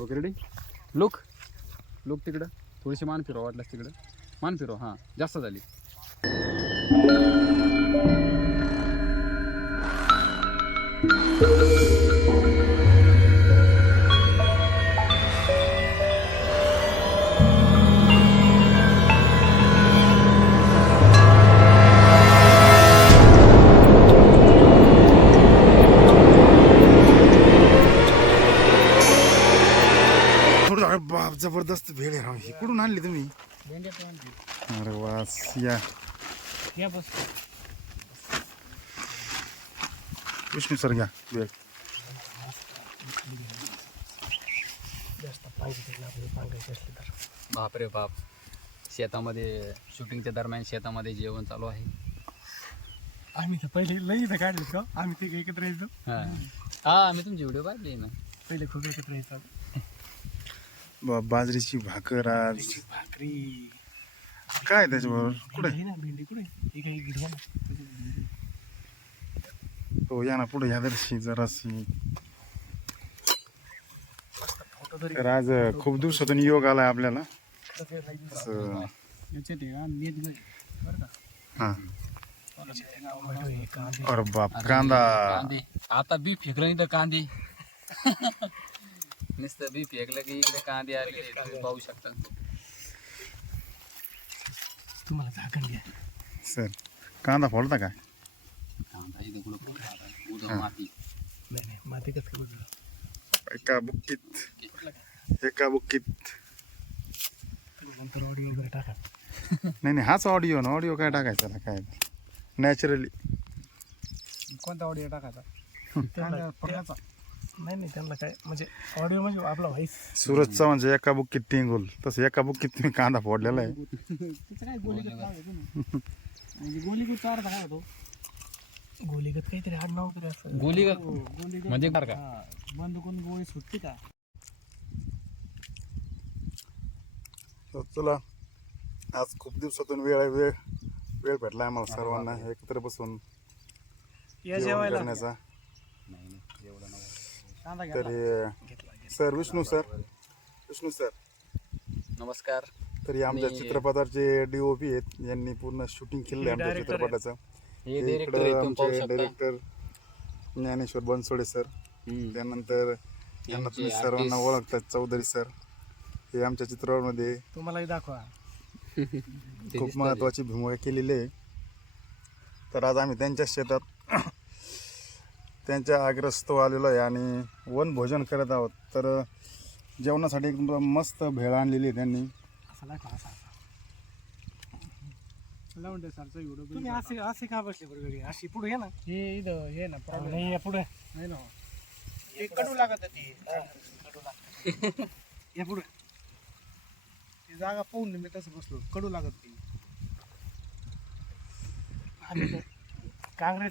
Okay ready look look तिकडं. थोडीशी मान फिरवा वाटल्यास तिकडं. मान फिरव हां. जास्त झाली. अरे बाप जबरदस्त भेळ आहे राव ही. कुठून आणली तुम्ही? अरे वास या. विष्णू सर घ्या. भेळ. बापरे बाप. शेतामध्ये शूटिंगच्या दरम्यान शेतामध्ये जेवण चालू आहे. आम्ही तर पहिले लई इथं काढले का? आम्ही ते एकत्र यायचो. हां. हां मी तुमची व्हिडिओ पाहिली ना. पहिले खूप एकत्र यायचो. बा- बाजरीची भाकर आज. भाकरी. काय त्याच्याबरोबर? कुठे? भेंडी ना भेंडी कुठे? ही काही ना. हो या ना पुढे या जराशी फोटो तरी तर आज खूप दिवसातून योग आलाय आपल्याला? असं, याच्यात आहे का मीच नाही बरं का? हा. टोमॅटो आहे, कांदे. अरे बाप कांदा. कांदे. आता बी फेकलं नाही तर कांदे. नुसतं बी फेकलं की इकडे कांदे आले पाहू शकता तुम्हाला झाकण घ्या सर कांदा फोडता काय? कांदा इथं कुठं पडला? उद्या माती नाही नाही माती कसं काय बोलतो एका बुक्कीत एका बुक्कीत नंतर ऑडिओ वगैरे टाका। नाही नाही हाच ऑडिओ ना ऑडिओ काय टाकायचा ना काय नॅचरली कोणता ऑडिओ टाकायचा नाही नाही त्यांना काय म्हणजे ऑडिओ म्हणजे आपला व्हॉइस सुरतचा म्हणजे एका बुक्कीत टिंगूल. तसं एका बुक्कीत तुम्ही कांदा फोडलेला आहे. तिचं काय गोलीगत आहे ना म्हणजे गोलीगत काय होतो. गोलीगत काहीतरी असं. गोली का? गोलीगत. म्हणजे कार का? बंदूकून गोळी सुटते का? तर चला आज खूप दिवसातून वेळ आहे वेळ वेळ भेटला आम्हाला सर्वांना एकत्र बसून या जेवण जेवायला करण्याचा. नाही नाही एवढं नव्हतं. तरी sir Vishnu sir. Vishnu sir. नमस्कार. तरी आमच्या चित्रपटाचे डीओपी आहेत. यांनी पूर्ण शूटिंग केलं आमच्या. चित्रपटाचं. इकडं आमचे डायरेक्टर ज्ञानेश्वर बनसोडे सर. त्यानंतर यांना तुम्ही सर्वांना. ओळखतात चौधरी सर. हे आमच्या चित्रपटामध्ये तुम्हालाही दाखवा. खूप महत्वाची भूमिका केलेली आहे. तर आज आम्ही त्यांच्या शेतात त्यांच्या आग्रस्तो आलेलो आहे आणि वनभोजन करत आहोत. तर जेवणासाठी एकदम मस्त भेळ आणलेली आहे त्यांनी. असं दाखवा असा लावून द्या सरचा व्हिडिओ तुम्ही असे असे का बसले बरं वेगळे अशी पुढे ना. हे इथं हे ना नाही या पुढे. नाही ना. हे कडू लागत ती कडू लागत. या पुढे. ती जागा पाहून मी तसं बसलो. कडू लागत ती काँग्रेस